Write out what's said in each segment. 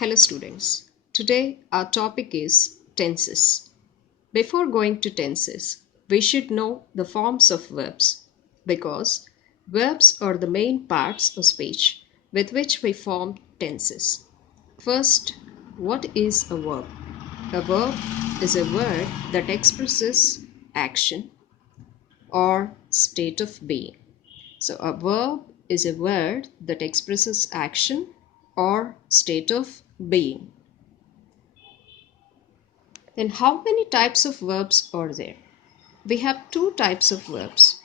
Hello students. Today our topic is tenses. Before going to tenses, we should know the forms of verbs because verbs are the main parts of speech with which we form tenses. First, what is a verb? A verb is a word that expresses action or state of being. So a verb is a word that expresses action or state of being. Then how many types of verbs are there? We have two types of verbs.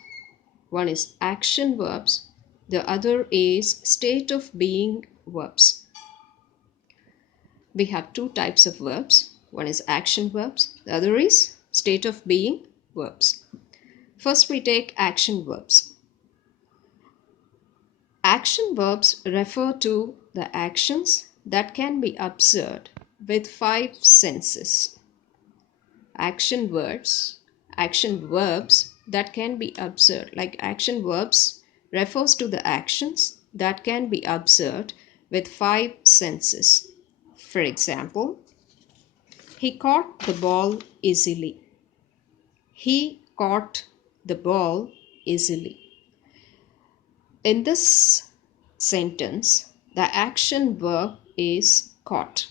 One is action verbs, the other is state of being verbs. We have two types of verbs. One is action verbs, the other is state of being verbs. First we take action verbs. Action verbs refer to the actions that can be observed with five senses. Action verbs that can be observed, like action verbs refers to the actions that can be observed with five senses. For example, he caught the ball easily. He caught the ball easily. In this sentence, the action verb is caught.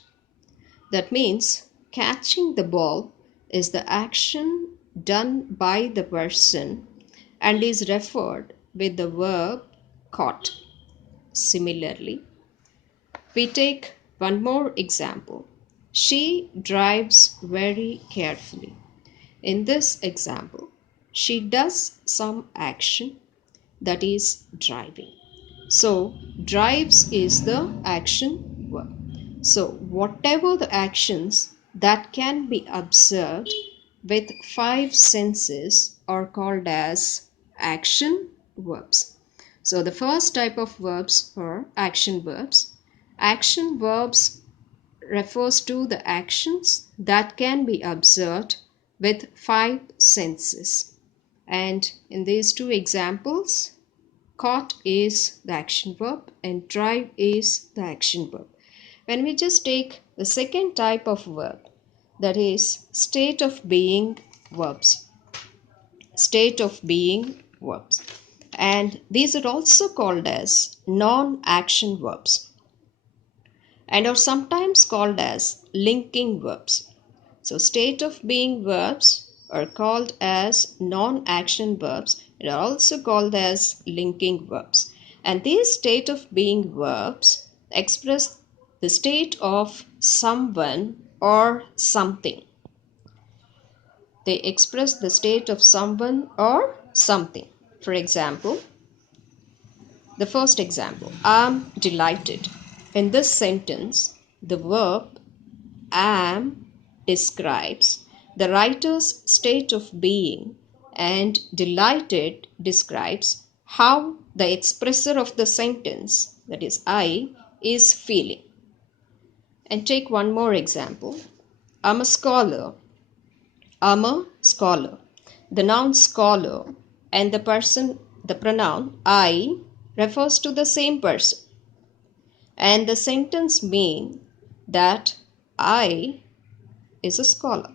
That means catching the ball is the action done by the person and is referred with the verb caught. Similarly, we take one more example. She drives very carefully. In this example, she does some action, that is driving. So drives is the action verb. So whatever the actions that can be observed with five senses are called as action verbs. So the first type of verbs are action verbs. Action verbs refers to the actions that can be observed with five senses. And in these two examples, caught is the action verb and drive is the action verb. When we just take the second type of verb, that is state of being verbs. State of being verbs. And these are also called as non-action verbs and are sometimes called as linking verbs. So state of being verbs are called as non-action verbs and are also called as linking verbs. And these state of being verbs express the state of someone or something. They express the state of someone or something. For example, the first example, I'm delighted. In this sentence, the verb am describes the writer's state of being and delighted describes how the expressor of the sentence, that is I, is feeling. And take one more example. I'm a scholar. I'm a scholar. The noun scholar and the pronoun I refers to the same person. And the sentence means that I is a scholar.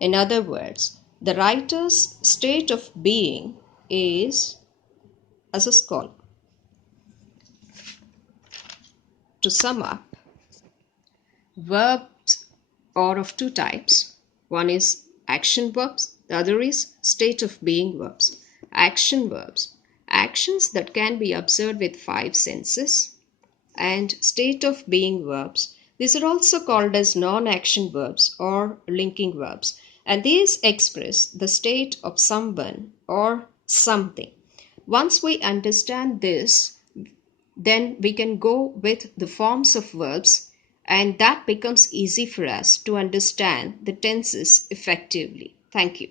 In other words, the writer's state of being is as a scholar. To sum up, verbs are of two types. One is action verbs, the other is state of being verbs. Action verbs, actions that can be observed with five senses, and state of being verbs. These are also called as non-action verbs or linking verbs, and these express the state of someone or something. Once we understand this, then we can go with the forms of verbs, and that becomes easy for us to understand the tenses effectively. Thank you.